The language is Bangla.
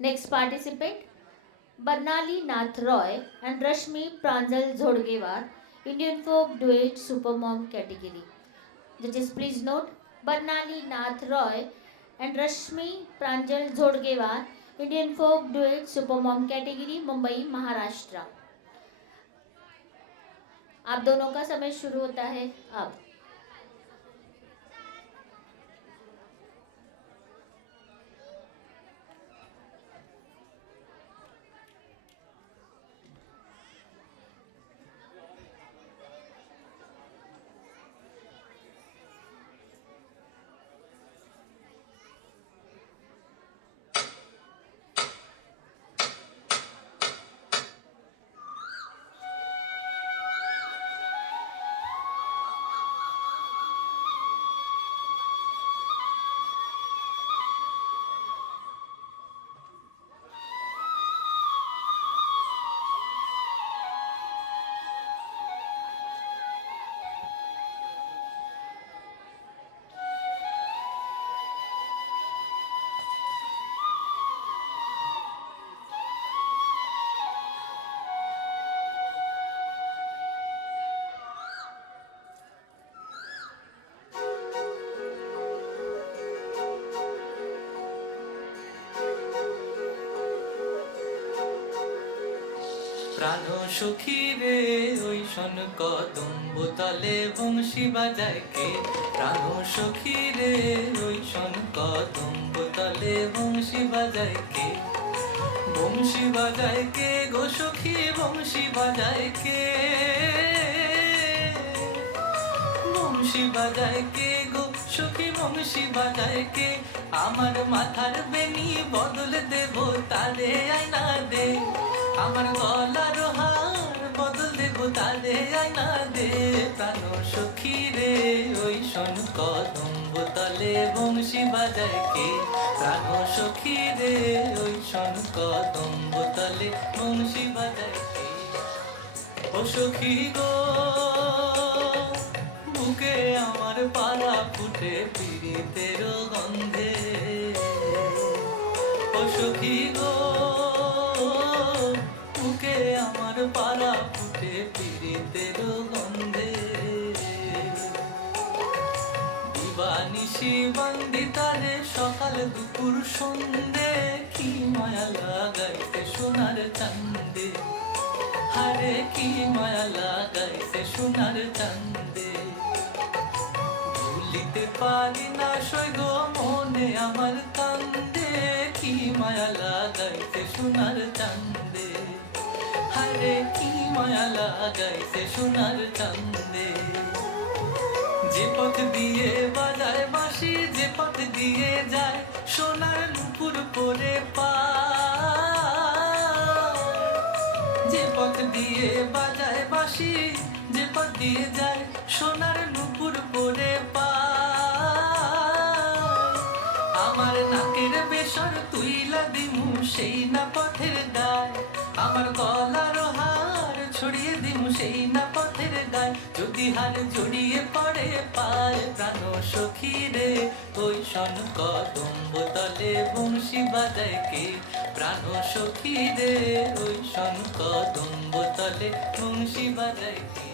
Next participant, Barnali Nath Roy and Rashmi Pranjal Zhodgewar, Indian Folk Duet Supermom category. Judges, please note, Barnali Nath Roy and Rashmi Pranjal Zhodgewar, Indian Folk Duet Supermom category, Mumbai, Maharashtra. आप दोनों का समय शुरू होता है अब. প্রাণ সখী রে ওই শোন কদম্ব তলে বংশী বাজায় কে, প্রাণ সখী রে ওই শোন কদম্ব তলে বংশী বাজায় কে, বংশী বাজায় কে গো সখী বংশী বাজায় কে, বংশী বাজায় কে গো সখী বংশী বাজায় কে, আমার মাথার বেনি বদল দেব তারে আয়না দে, আমার গলার হার বদল দেব তারে আয়না দে, প্রাণ সখী রে ওই শোন কদম্ব তলে বংশী বাজায় কে, প্রাণ সখী রে ওই শোন কদম্ব তলে বংশী বাজায় কে, ও সখী গো বুকে আমার পাড়া ফুটে পীড়িতের গন্ধে, ও সখী গো বুকে আমার পাড়া ফুটে পীড়িতের গন্ধে, দিবানিশি বন্দিতারে সকাল দুপুর সন্ধে, কি মায়া লাগাইতে সোনার চান্দে, হারে কি মায়া লাগাইতে সোনার চান্দে, ভুলিতে পারি না সই গো মনে আমার কান্দে, কি মায়া লাগাইতে সোনার চান্দে, হারে কি মায়া লাগাইতে সোনার চান্দে, যে পথ দিয়ে বাজায় বাঁশি, যে পথ দিয়ে যায় সোনার নুপুর পরে পা, যে পথ দিয়ে বাজায় বাঁশি, যে পথ দিয়ে যায় সোনার নুপুর পরে পা, আমার নাকের বেসর তুইলা দিমু সেই না পথের দায়, আমার গলার হার ছড়িয়ে দিমু সেই না পথের দায়, যদি হার জড়িয়ে পড়ে পায়, প্রাণ সখী রে ওই শোন কদম্ব তলে বংশী বাজায় কে, প্রাণ সখী রে ওই শোন কদম্ব তলে বংশী বাজায় কে।